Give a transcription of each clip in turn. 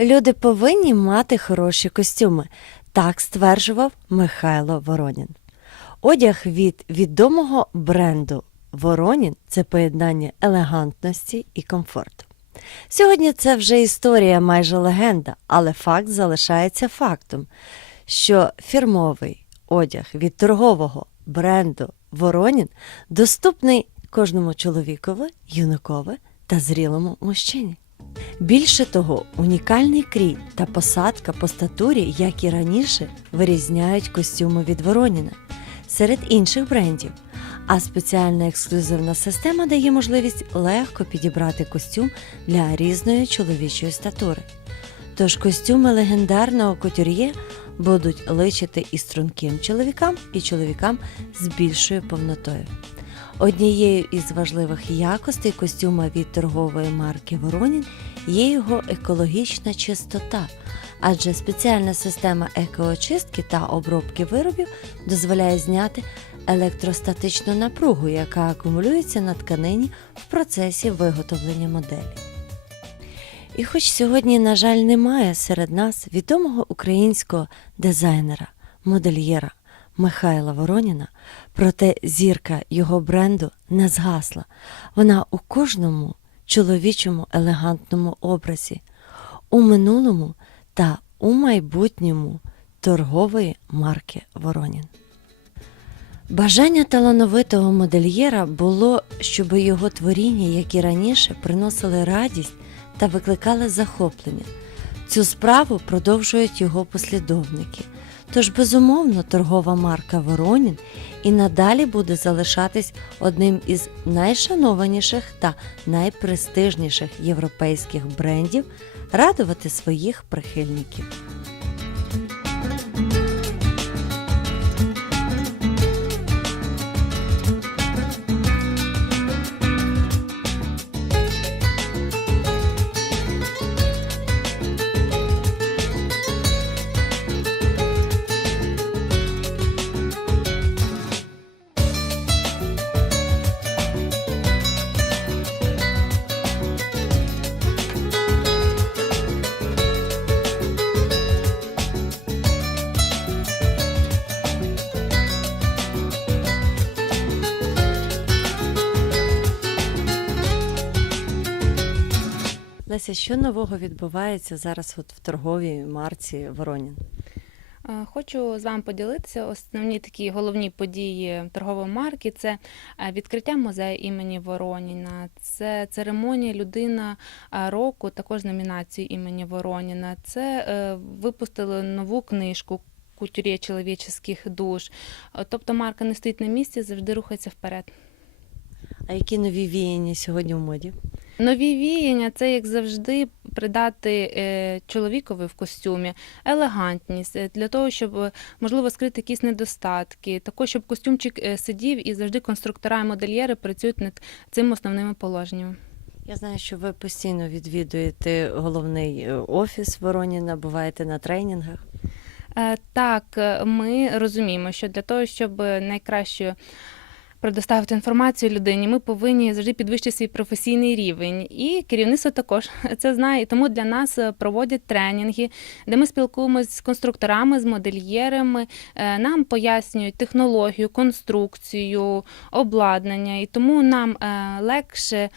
Люди повинні мати хороші костюми. Так стверджував Михайло Воронін. Одяг від відомого бренду Воронін це поєднання елегантності і комфорту. Сьогодні це вже історія, майже легенда, але факт залишається фактом, що фірмовий одяг від торгового бренду Воронін доступний кожному чоловікові, юнакові та зрілому мужчині. Більше того, унікальний крій та посадка по статурі, як і раніше, вирізняють костюми від Вороніна серед інших брендів. А спеціальна ексклюзивна система дає можливість легко підібрати костюм для різної чоловічої статури. Тож костюми легендарного кутюр'є будуть личити і струнким чоловікам, і чоловікам з більшою повнотою. Однією із важливих якостей костюма від торгової марки Воронін є його екологічна чистота, адже спеціальна система екоочистки та обробки виробів дозволяє зняти електростатичну напругу, яка акумулюється на тканині в процесі виготовлення моделі. І хоч сьогодні, на жаль, немає серед нас відомого українського дизайнера, модельєра Михайла Вороніна, проте зірка його бренду не згасла. Вона у кожному чоловічому елегантному образі, у минулому та у майбутньому торгової марки Воронін. Бажання талановитого модельєра було, щоб його творіння, як і раніше, приносили радість та викликали захоплення. Цю справу продовжують його послідовники. Тож, безумовно, торгова марка Воронін і надалі буде залишатись одним із найшанованіших та найпрестижніших європейських брендів, радувати своїх прихильників. Леся, що нового відбувається зараз от в торговій марці Воронін? Е, Хочу з вами поділитися основні такі головні події торгової марки. Це е, відкриття музею імені Вороніна, це церемонія людина е, року, також номінації імені Вороніна. Це випустили нову книжку. Кутюрє чоловічих душ. Тобто марка не стоїть на місці, завжди рухається вперед. А які нові віяння сьогодні в моді? Нові віяння це як завжди придати е, чоловікові в костюмі елегантність е, для того, щоб е, можливо скрити якісь недостатки, також щоб костюмчик сидів і завжди конструктора і модельєри працюють над цим основними положеннями. Я знаю, що ви постійно відвідуєте головний офіс Вороніна, буваєте на тренінгах. Так, ми розуміємо, що для того, щоб найкраще предоставити інформацію людині, ми повинні завжди підвищити свій професійний рівень. І керівництво також це знає. Тому для нас е, проводять тренінги, де ми спілкуємося з конструкторами, з модельєрами, е, нам пояснюють технологію, конструкцію, обладнання. І тому нам е, легше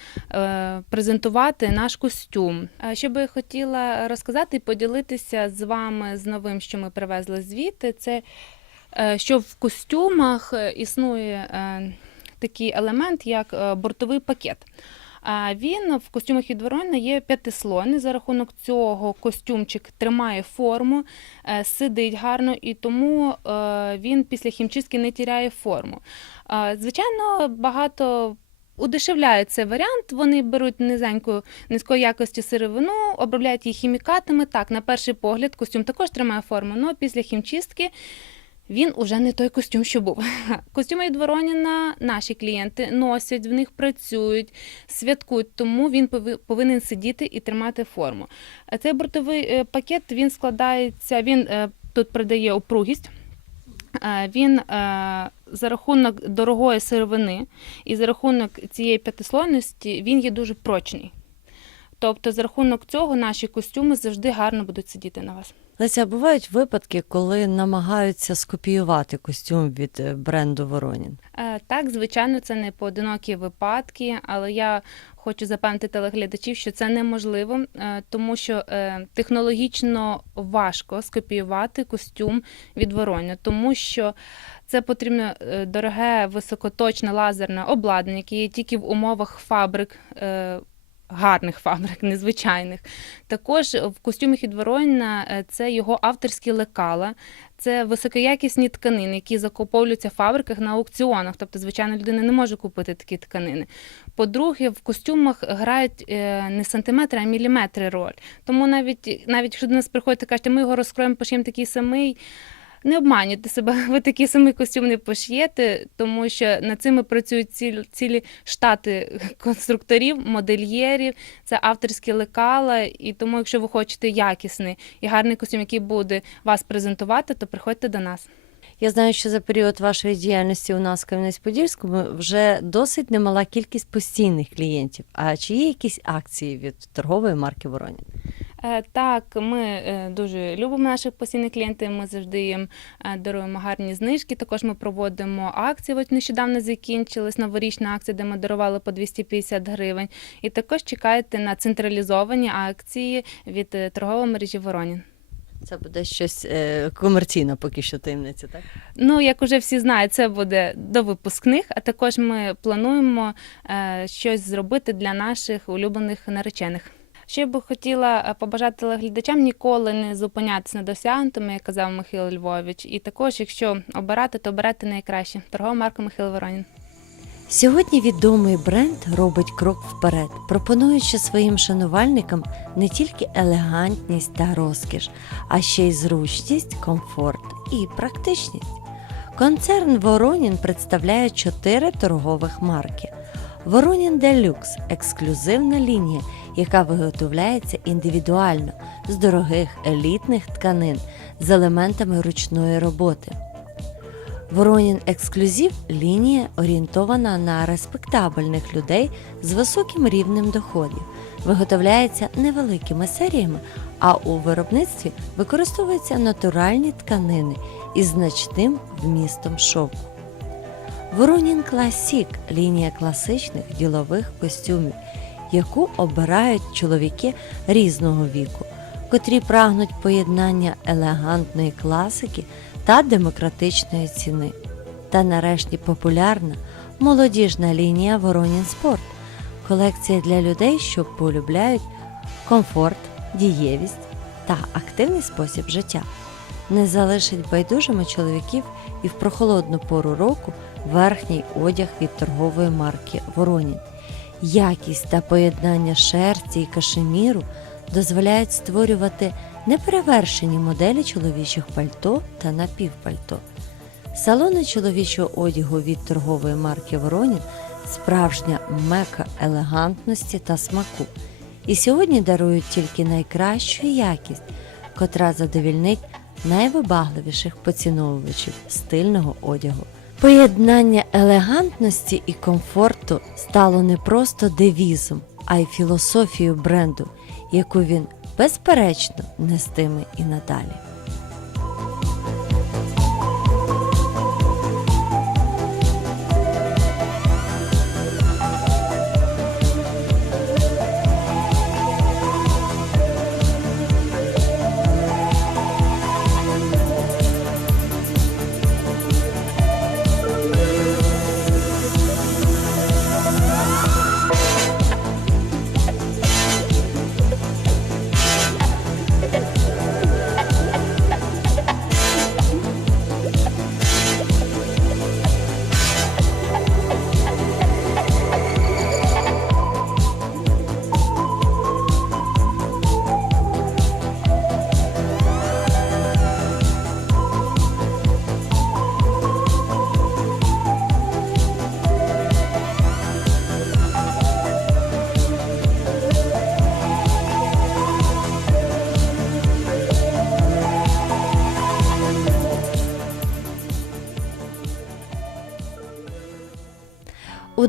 презентувати наш костюм. Що би я хотіла розказати і поділитися з вами з новим, що ми привезли звідти, це що в костюмах е, існує е, такий елемент, як е, бортовий пакет. А Він в костюмах від Воронина є п'ятислойний. За рахунок цього костюмчик тримає форму, е, сидить гарно, і тому е, він після хімчистки не тіряє форму. Е, Звичайно, багато удешевляють цей варіант. Вони беруть низеньку низької якості сировину, обробляють її хімікатами. Так, на перший погляд, костюм також тримає форму, але після хімчистки він уже не той костюм, що був. Костюми від наші клієнти носять, в них працюють, святкують, тому він повинен сидіти і тримати форму. Е, Цей бортовий е, пакет він складається, він е, тут придає опругість. Він за рахунок дорогої сировини і за рахунок цієї п'ятислойності він є дуже прочний. Тобто, за рахунок цього наші костюми завжди гарно будуть сидіти на вас. Леся, бувають випадки, коли намагаються скопіювати костюм від е, бренду Воронін. Е, Так, звичайно, це не поодинокі випадки, але я хочу запевнити телеглядачів, що це неможливо, е, тому що технологічно важко скопіювати костюм від Вороня, тому що це потрібно дороге високоточне лазерне обладнання, яке є тільки в умовах фабрик. Гарних фабрик, незвичайних. Також в костюмах від Воронина е, це його авторські лекала, це високоякісні тканини, які закуповуються в фабриках на аукціонах. Тобто, звичайно, людина не може купити такі тканини. По-друге, в костюмах грають е, не сантиметри, а міліметри роль. Тому навіть, навіть якщо до нас приходять і кажете, ми його розкроємо, пошиємо такий самий. Не обманюйте себе, ви такий самий костюм не пошиєте, тому що над цими працюють цілі, цілі штати конструкторів, модельєрів, це авторські лекала. І тому, якщо ви хочете якісний і гарний костюм, який буде вас презентувати, то приходьте до нас. Я знаю, що за період вашої діяльності у нас в Кам'янець-Подільському вже досить немала кількість постійних клієнтів. А чи є якісь акції від торгової марки Воронін? Е, Так, ми е, дуже любимо наших постійних клієнтів. Ми завжди їм е, даруємо гарні знижки. Також ми проводимо акції. Ось нещодавно закінчилась новорічна акція, де ми дарували по 250 гривень. І також чекайте на централізовані акції від торгової мережі Воронін. Це буде щось комерційно, поки що таємниця, так? Ну, як уже всі знають, це буде до випускних, а також ми плануємо щось зробити для наших улюблених наречених. Ще би хотіла е, побажати телеглядачам ніколи не зупинятися на досягнутому, як казав Михайло Львович. І також, якщо обирати, то обирати найкраще. Торгова марка Михайло Воронін. Сьогодні відомий бренд робить крок вперед, пропонуючи своїм шанувальникам не тільки елегантність та розкіш, а ще й зручність, комфорт і практичність. Концерн Воронін представляє чотири торгових марки. Воронін Делюкс ексклюзивна лінія, яка виготовляється індивідуально з дорогих елітних тканин з елементами ручної роботи. Воронін Ексклюзив лінія орієнтована на респектабельних людей з високим рівнем доходів, виготовляється невеликими серіями, а у виробництві використовуються натуральні тканини із значним вмістом шовку. Воронін Класік лінія класичних ділових костюмів, яку обирають чоловіки різного віку, котрі прагнуть поєднання елегантної класики та демократичної ціни. Та нарешті популярна молодіжна лінія Воронін Спорт колекція для людей, що полюбляють комфорт, дієвість та активний спосіб життя. Не залишить байдужими чоловіків і в прохолодну пору року верхній одяг від торгової марки Воронін. Якість та поєднання шерсті і кашеміру дозволяють створювати неперевершені моделі чоловічих пальто та напівпальто. Салони чоловічого одягу від торгової марки Воронін справжня мека елегантності та смаку. І сьогодні дарують тільки найкращу якість, котра задовільнить найвибагливіших поціновувачів стильного одягу. Поєднання елегантності і комфорту стало не просто девізом, а й філософією бренду, яку він безперечно нестиме і надалі.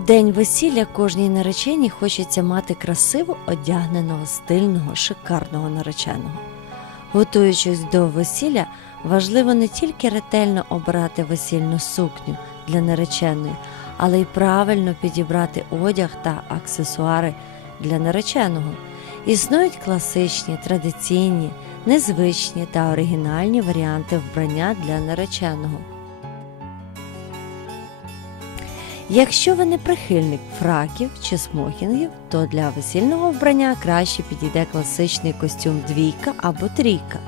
День весілля кожній нареченій хочеться мати красиво одягненого, стильного, шикарного нареченого. Готуючись до весілля, важливо не тільки ретельно обрати весільну сукню для нареченої, але й правильно підібрати одяг та аксесуари для нареченого. Існують класичні, традиційні, незвичні та оригінальні варіанти вбрання для нареченого. Якщо ви не прихильник фраків чи смокінгів, то для весільного вбрання краще підійде класичний костюм двійка або трійка.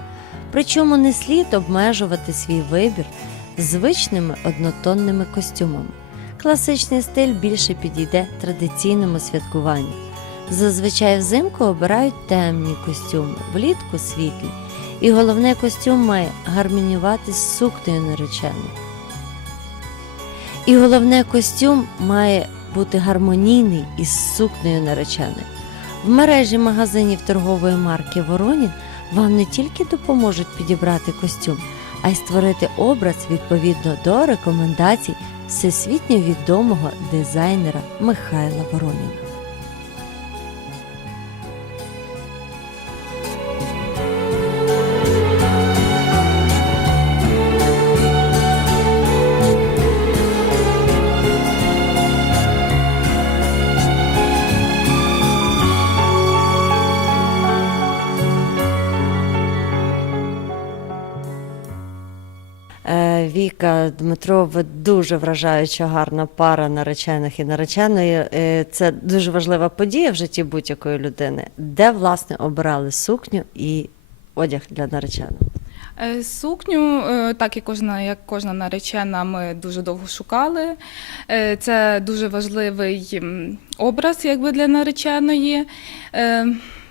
Причому не слід обмежувати свій вибір звичними однотонними костюмами. Класичний стиль більше підійде традиційному святкуванню. Зазвичай взимку обирають темні костюми, влітку світлі. І головне костюм має гармонювати з сукнею нареченої. І головне, костюм має бути гармонійний із сукнею наречених. В мережі магазинів торгової марки Воронін вам не тільки допоможуть підібрати костюм, а й створити образ відповідно до рекомендацій всесвітньо відомого дизайнера Михайла Вороніна. Віка, Дмитро, ви дуже вражаюча гарна пара наречених і нареченої. Е, Це дуже важлива подія в житті будь-якої людини. Де власне обирали сукню і одяг для нареченого? Е, Сукню, е, так і кожна, як кожна наречена, ми дуже довго шукали. Це дуже важливий образ якби, для нареченої.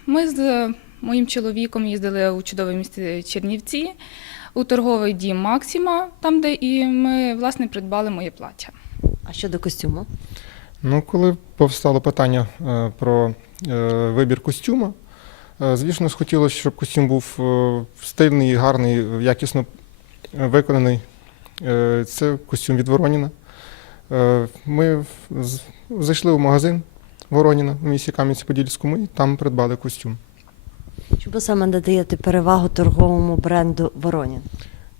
Ми з моїм чоловіком їздили у чудове місто Чернівці, у торговий дім Максима, там, де і ми власне придбали моє плаття. А щодо костюму? Ну, коли повстало питання е, про е, вибір костюма, е, звісно, хотілося, щоб костюм був е, стильний, гарний, якісно виконаний. Е, Це костюм від Вороніна. Е, Ми в- з- зайшли в магазин Вороніна в місті Кам'янці-Подільському і там придбали костюм. Чому саме надаєте перевагу торговому бренду Воронін?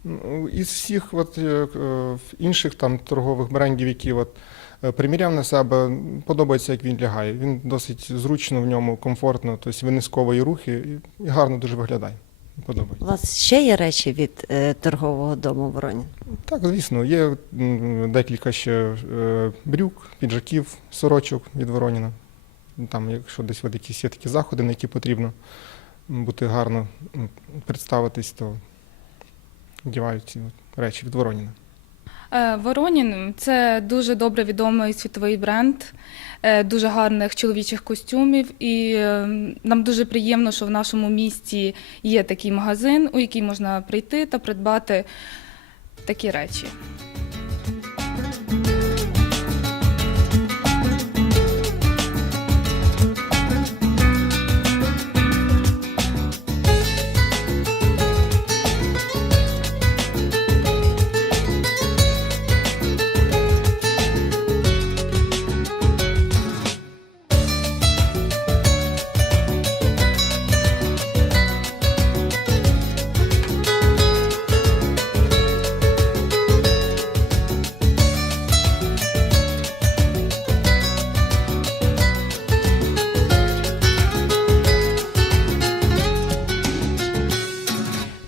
Ну, Із всіх от, е, е, інших там торгових брендів, які от, е, приміряв на себе, подобається, як він лягає. Він досить зручно в ньому, комфортно, тобто винискової рухи і, гарно дуже виглядає. У вас ще є речі від е, торгового дому Воронін? Так, звісно, є декілька ще е, брюк, піджаків, сорочок від Вороніна. Там, якщо десь є такі заходи, на які потрібно бути гарно представитись, то вдівають ці речі від Вороніна. Е, Воронін це дуже добре відомий світовий бренд, е, дуже гарних чоловічих костюмів. І е, нам дуже приємно, що в нашому місті є такий магазин, у який можна прийти та придбати такі речі.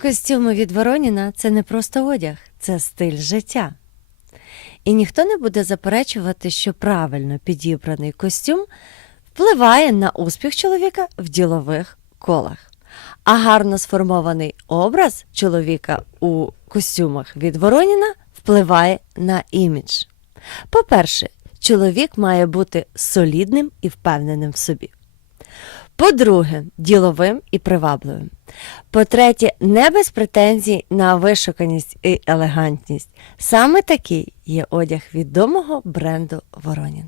Костюми від Вороніна це не просто одяг, це стиль життя. І ніхто не буде заперечувати, що правильно підібраний костюм впливає на успіх чоловіка в ділових колах. А гарно сформований образ чоловіка у костюмах від Вороніна впливає на імідж. По-перше, чоловік має бути солідним і впевненим в собі. По-друге, діловим і привабливим. По-третє, не без претензій на вишуканість і елегантність. Саме такий є одяг відомого бренду Воронін.